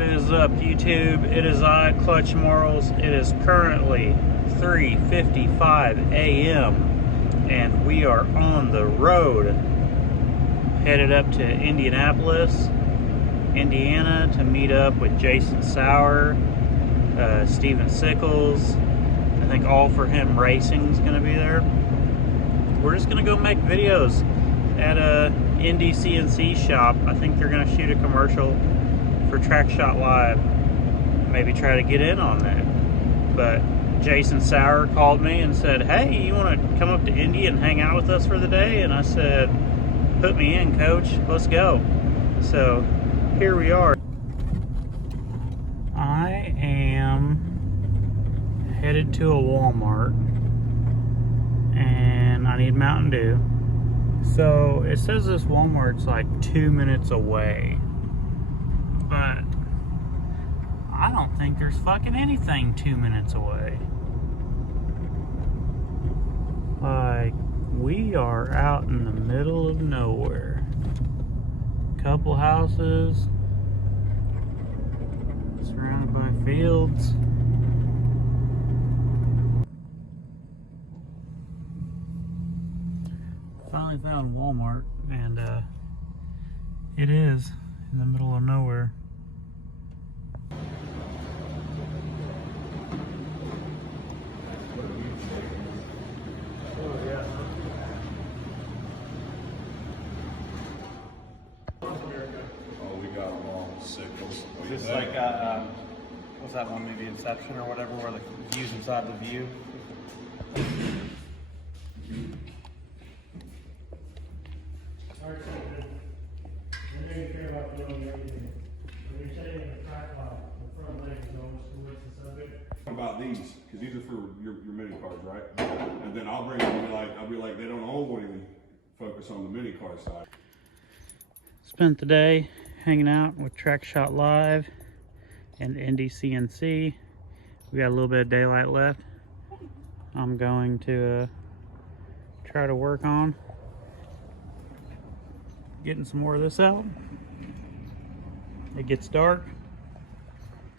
What is up, YouTube? It is I, Clutch Marles. It is currently 3:55 a.m. and we are on the road, headed up to Indianapolis, Indiana, to meet up with Jason Sauer, Steven Sickles. I think All For Him Racing is going to be there. We're just going to go make videos at a Indy CNC shop. I think they're going to shoot a commercial for Track Shot Live. Maybe try to get in on that. But Jason Sauer called me and said, hey, you want to come up to Indy and hang out with us for the day? And I said, put me in, coach. Let's go. So here we are. I am headed to a Walmart and I need Mountain Dew. So it says this Walmart's like 2 minutes away, but I don't think there's fucking anything 2 minutes away. Like, we are out in the middle of nowhere. Couple houses, surrounded by fields. Finally found Walmart, and it is in the middle of nowhere. Just like, what's that one movie, Inception or whatever, where the view's inside the view? About these, because these are for your mini cars, right? And then I'll bring them, I'll be like, they don't own any, focus on the mini car side. Spent the day hanging out with Track Shot Live and Indy CNC. We got a little bit of daylight left. I'm going to try to work on getting some more of this out. It gets dark.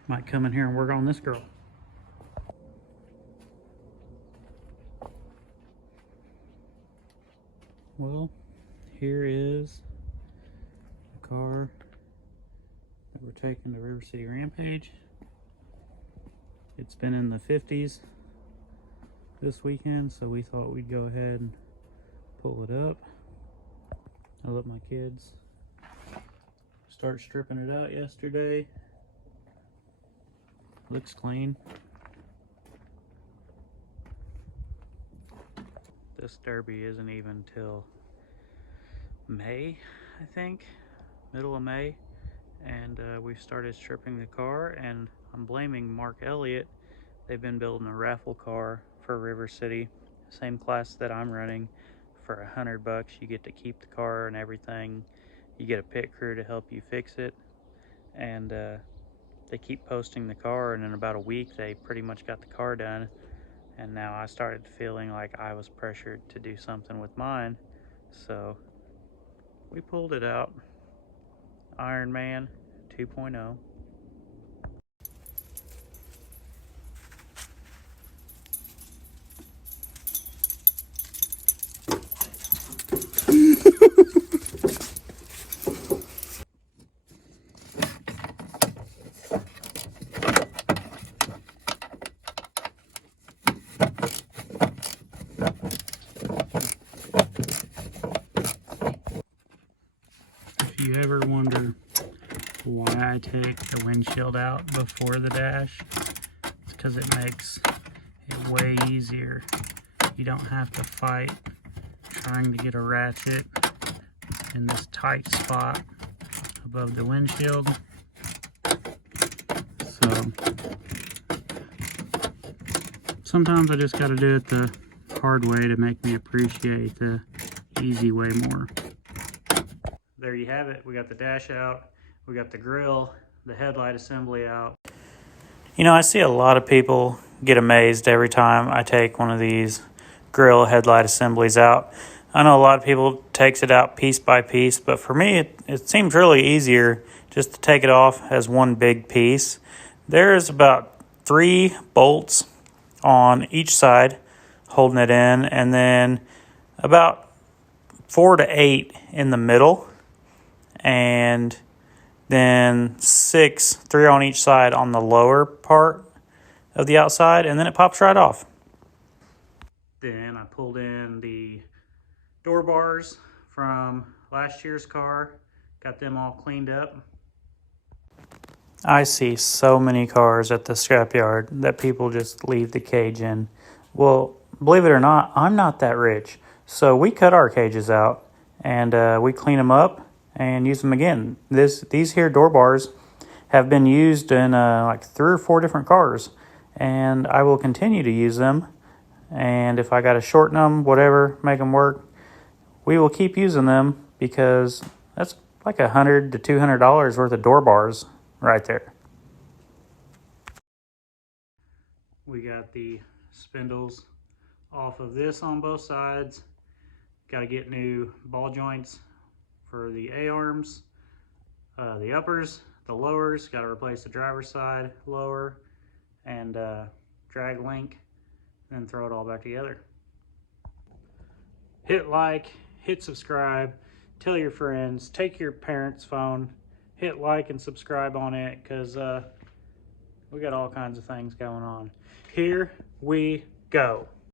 Might come in here and work on this girl. Well, here is the car that we're taking to River City Rampage. It's been in the 50s this weekend, so we thought we'd go ahead and pull it up. I let my kids start stripping it out yesterday. Looks clean. This derby isn't even till May, I think, middle of May, and we've started stripping the car, and I'm blaming Mark Elliott. They've been building a raffle car for River City, same class that I'm running. For $100 you get to keep the car and everything. You get a pit crew to help you fix it, and they keep posting the car, and in about a week they pretty much got the car done. And now I started feeling like I was pressured to do something with mine, so we pulled it out. Iron Man 2.0. If you ever wonder why I take the windshield out before the dash, it's because it makes it way easier. You don't have to fight trying to get a ratchet in this tight spot above the windshield. So sometimes I just got to do it the hard way to make me appreciate the easy way more. There you have it. We got the dash out, we got the grill, the headlight assembly out. You know, I see a lot of people get amazed every time I take one of these grill headlight assemblies out. I know a lot of people takes it out piece by piece, but for me, it seems really easier just to take it off as one big piece. There's about 3 bolts on each side holding it in, and then about 4 to 8 in the middle, and then 6, 3 on each side on the lower part of the outside, and then it pops right off. Then I pulled in the door bars from last year's car, got them all cleaned up. I see so many cars at the scrapyard that people just leave the cage in. Well, believe it or not, I'm not that rich. So we cut our cages out and we clean them up and use them again. These here door bars have been used in like 3 or 4 different cars, and I will continue to use them. And if I got to shorten them, whatever, make them work, we will keep using them, because that's like $100 to $200 worth of door bars right there. We got the spindles off of this on both sides. Got to get new ball joints for the A-arms, the uppers, the lowers. Got to replace the driver's side lower and drag link, and then throw it all back together. Hit like, hit subscribe, tell your friends, take your parents' phone, hit like and subscribe on it, because we got all kinds of things going on. Here we go.